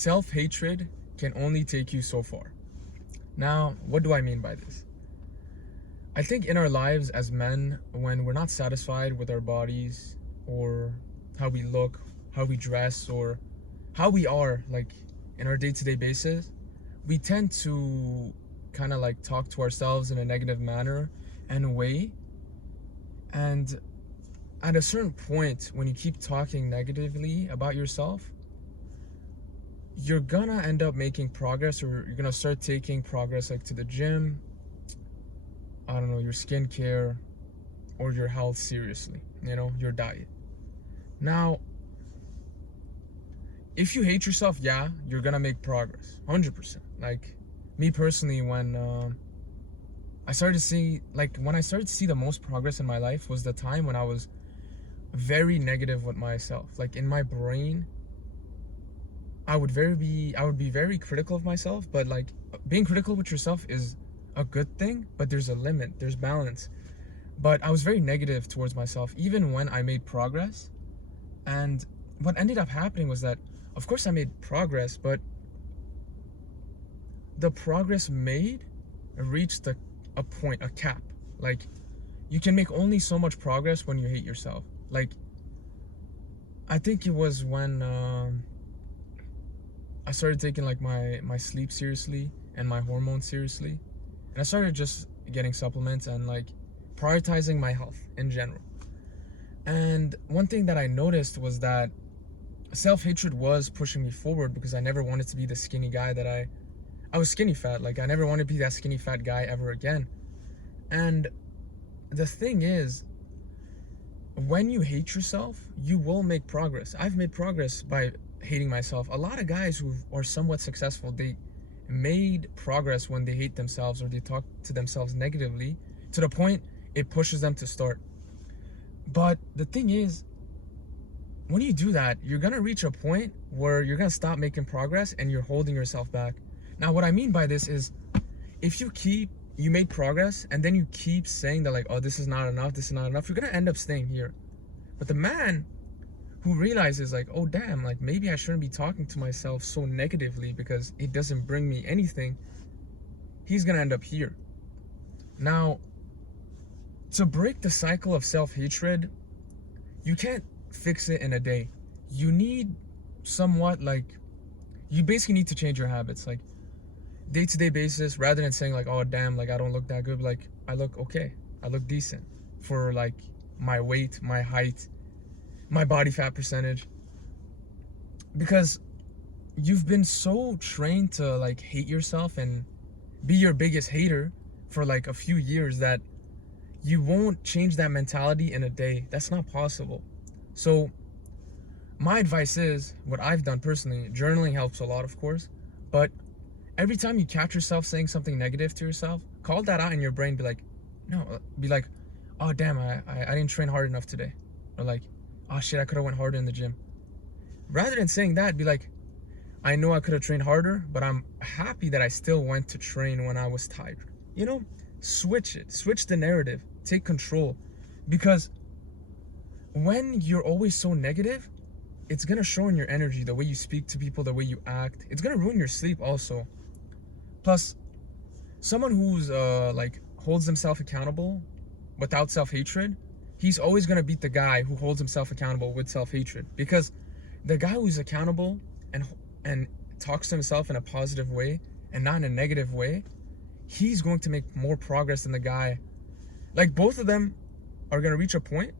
self-hatred can only take you so far. Now, what do I mean by this? I think in our lives as men, when we're not satisfied with our bodies or how we look, how we dress, or how we are, like in our day-to-day basis, we tend to kind of like talk to ourselves in a negative manner and way. And at a certain point, when you keep talking negatively about yourself, you're gonna end up making progress, or you're gonna start taking progress like to the gym, I don't know, your skincare or your health seriously, your diet. Now, if you hate yourself, yeah, you're gonna make progress, 100%. Like me personally, when I started to see, when I started to see the most progress in my life was the time when I was very negative with myself. Like in my brain, I would be very critical of myself, but like being critical with yourself is a good thing, but there's a limit, there's balance. But I was very negative towards myself, even when I made progress. And what ended up happening was that, of course, I made progress, but the progress made reached a point, a cap. Like, you can make only so much progress when you hate yourself. Like, I think it was when I started taking like my sleep seriously and my hormones seriously, and I started just getting supplements and like prioritizing my health in general. And one thing that I noticed was that self-hatred was pushing me forward, because I never wanted to be the skinny guy that I was skinny fat. Like, I never wanted to be that skinny fat guy ever again. And the thing is, when you hate yourself, you will make progress. I've made progress by hating myself. A lot of guys who are somewhat successful, they made progress when they hate themselves or they talk to themselves negatively, to the point it pushes them to start. But the thing is, when you do that, you're gonna reach a point where you're gonna stop making progress and you're holding yourself back. Now, what I mean by this is, if you made progress and then you keep saying that, like, oh, this is not enough, you're gonna end up staying here. But the man who realizes, like, oh damn, like maybe I shouldn't be talking to myself so negatively because it doesn't bring me anything, he's gonna end up here. Now, to break the cycle of self-hatred, you can't fix it in a day. You need somewhat, like, you basically need to change your habits, like day-to-day basis, rather than saying like, oh damn, like I don't look that good, like I look okay, I look decent for like my weight, my height, my body fat percentage. Because you've been so trained to like hate yourself and be your biggest hater for like a few years that you won't change that mentality in a day. That's not possible. So my advice is, what I've done personally, journaling helps a lot, of course, but every time you catch yourself saying something negative to yourself, call that out in your brain. Be like, oh damn, I didn't train hard enough today. Or like, oh shit, I could have went harder in the gym. Rather than saying that, be like, I know I could have trained harder, but I'm happy that I still went to train when I was tired. Switch the narrative, take control. Because when you're always so negative, it's gonna show in your energy, the way you speak to people, the way you act. It's gonna ruin your sleep also. Plus, someone who's like holds himself accountable without self-hatred, he's always gonna beat the guy who holds himself accountable with self-hatred. Because the guy who's accountable and talks to himself in a positive way and not in a negative way, he's going to make more progress than the guy. Like, both of them are gonna reach a point.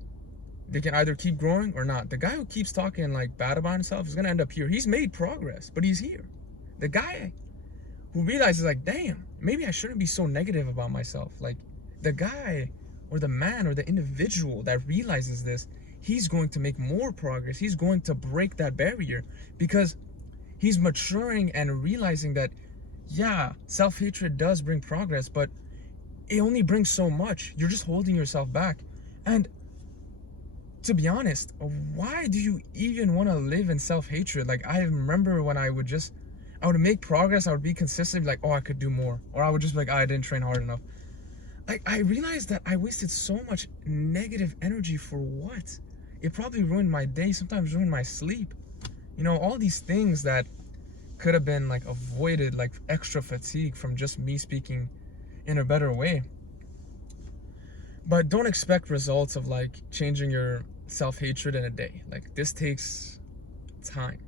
They can either keep growing or not. The guy who keeps talking like bad about himself is gonna end up here. He's made progress, but he's here. The guy who realizes, like, damn, maybe I shouldn't be so negative about myself. Like, the guy or the man or the individual that realizes this, he's going to make more progress. He's going to break that barrier, because he's maturing and realizing that, yeah, self-hatred does bring progress, but it only brings so much. You're just holding yourself back. And to be honest, why do you even want to live in self-hatred? Like, I remember when I would make progress, I would be consistent, like, oh, I could do more. Or I would just be like, oh, I didn't train hard enough. Like, I realized that I wasted so much negative energy for what? It probably ruined my day, sometimes ruined my sleep. All these things that could have been like avoided, like extra fatigue from just me speaking in a better way. But don't expect results of like changing your self-hatred in a day. Like this takes time.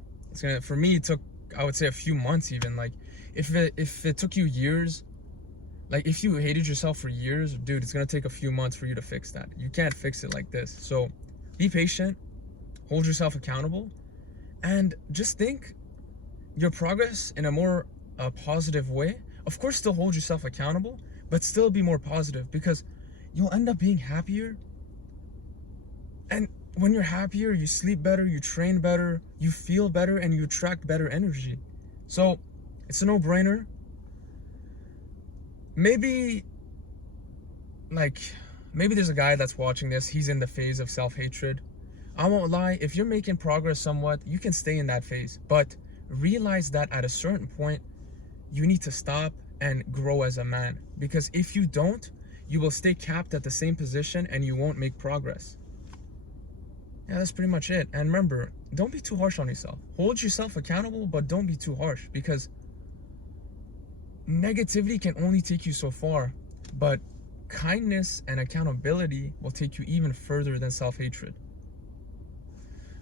For me, it took, I would say, a few months even. Like if it took you years, like if you hated yourself for years, dude, it's gonna take a few months for you to fix that. You can't fix it like this. So be patient, hold yourself accountable, and just think your progress in a more positive way. Of course, still hold yourself accountable, but still be more positive, because you'll end up being happier. And when you're happier, you sleep better, you train better, you feel better, and you attract better energy. So it's a no-brainer. Maybe there's a guy that's watching this, he's in the phase of self-hatred. I won't lie, if you're making progress somewhat, you can stay in that phase, but realize that at a certain point you need to stop and grow as a man, because if you don't, you will stay capped at the same position and you won't make progress. Yeah, that's pretty much it. And remember, don't be too harsh on yourself. Hold yourself accountable, but don't be too harsh, because negativity can only take you so far, but kindness and accountability will take you even further than self-hatred.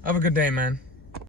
Have a good day, man.